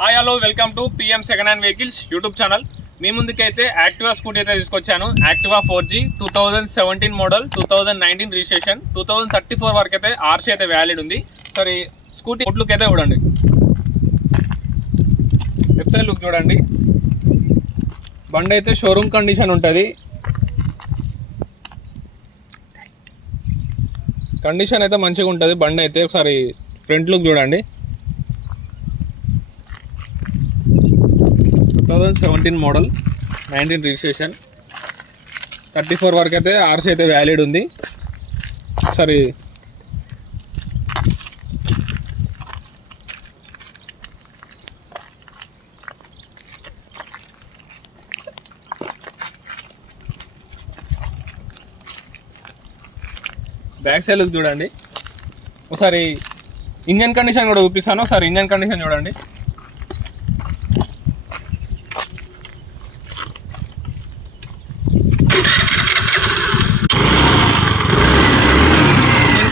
Hi hello welcome to PM second hand vehicles YouTube channel. మీ ముందుకైతే Activa scooty అయితే తీసుకొచ్చాను. యాక్టివా 4G 2017 మోడల్, 2019 రిజిస్ట్రేషన్, 2034 వరకు అయితే ఆర్సీ అయితే వ్యాలిడ్ ఉంది. సరే స్కూటీ అవుట్ లుక్ అయితే చూడండి, వెబ్సైట్ లుక్ చూడండి. బండి అయితే షోరూమ్ కండిషన్ ఉంటుంది. కండిషన్ అయితే మంచిగా ఉంటుంది బండి అయితే. ఒకసారి ఫ్రంట్ లుక్ చూడండి. 2017 మోడల్, 19 రిజిస్ట్రేషన్, 34 వరకు అయితే ఆర్సీ అయితే వ్యాలిడ్ ఉంది. సరే బ్యాక్ సైడ్ లుక్ చూడండి. ఒకసారి ఇంజన్ కండిషన్ కూడా చూపిస్తాను. ఒకసారి ఇంజన్ కండిషన్ చూడండి.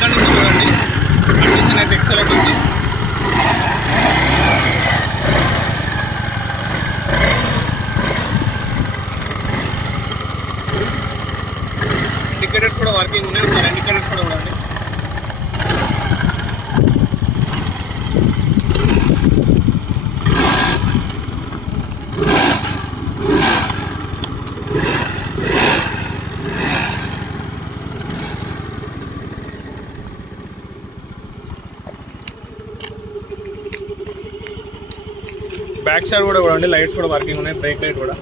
కండిషన్ అయితే ఎక్సలెంట్ ఉంది. ఇండికేటర్స్ కూడా వర్కింగ్ ఉన్నాయి. ఒకసారి ఇండికేటర్స్ కూడా చూడండి. బ్యాక్ సైడ్ కూడా చూడండి, లైట్స్ కూడా వర్కింగ్ ఉన్నాయి. బ్రేక్ లైట్ కూడా.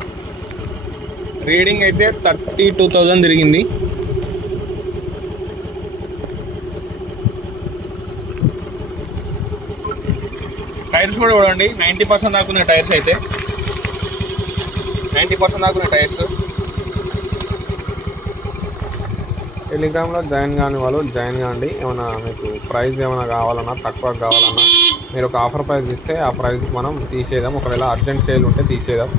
రీడింగ్ అయితే 32,000 తిరిగింది. టైర్స్ కూడా చూడండి, 90% దాకా ఉన్నాయి టైర్స్ అయితే. 90% దాకా ఉన్నాయి టైర్స్. టెలిగ్రామ్లో జాయిన్ కాని వాళ్ళు జాయిన్ కాండి. ఏమైనా మీకు ప్రైస్ ఏమైనా కావాలన్నా, తక్కువ కావాలన్నా మీరు ఒక ఆఫర్ ప్రైస్ ఇస్తే ఆ ప్రైస్కి మనం తీసేద్దాం. ఒకవేళ అర్జెంట్ సేల్ ఉంటే తీసేద్దాం.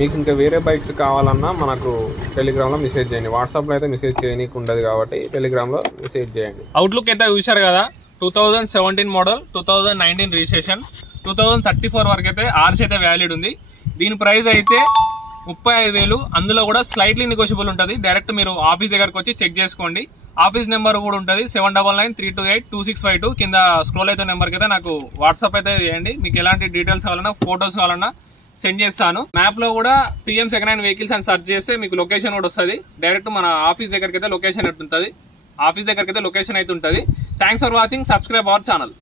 మీకు ఇంకా వేరే బైక్స్ కావాలన్నా మనకు టెలిగ్రామ్లో మెసేజ్ చేయండి. వాట్సాప్లో అయితే మెసేజ్ చేయనీకి ఉండదు కాబట్టి టెలిగ్రామ్లో మెసేజ్ చేయండి. అవుట్లుక్ అయితే చూశారు కదా. 2017 మోడల్, 2019 రిజిస్ట్రేషన్, 2034 వరకు అయితే ఆర్సీ అయితే వ్యాలిడ్ ఉంది. దీని ప్రైస్ అయితే 35,000. అందులో కూడా స్లైట్లీ నెగోషియబుల్ ఉంటుంది. డైరెక్ట్ మీరు ఆఫీస్ దగ్గరకు వచ్చి చెక్ చేసుకోండి. ఆఫీస్ నెంబర్ కూడా ఉంటుంది 7993282652. కింద స్క్రోల్ అయితే నెంబర్కి అయితే నాకు వాట్సాప్ అయితే చేయండి. మీకు ఎలాంటి డీటెయిల్స్ కావాలన్నా, ఫొటోస్ కావాలన్నా సెండ్ చేస్తాను. మ్యాప్లో కూడా పిఎం సెకండ్ హ్యాండ్ వెహికల్స్ అని సెర్చ్ చేస్తే మీకు లొకేషన్ కూడా వస్తుంది. డైరెక్ట్ మన ఆఫీస్ దగ్గరికి అయితే లొకేషన్ అయితే ఉంటుంది. Thanks for watching. Subscribe our channel.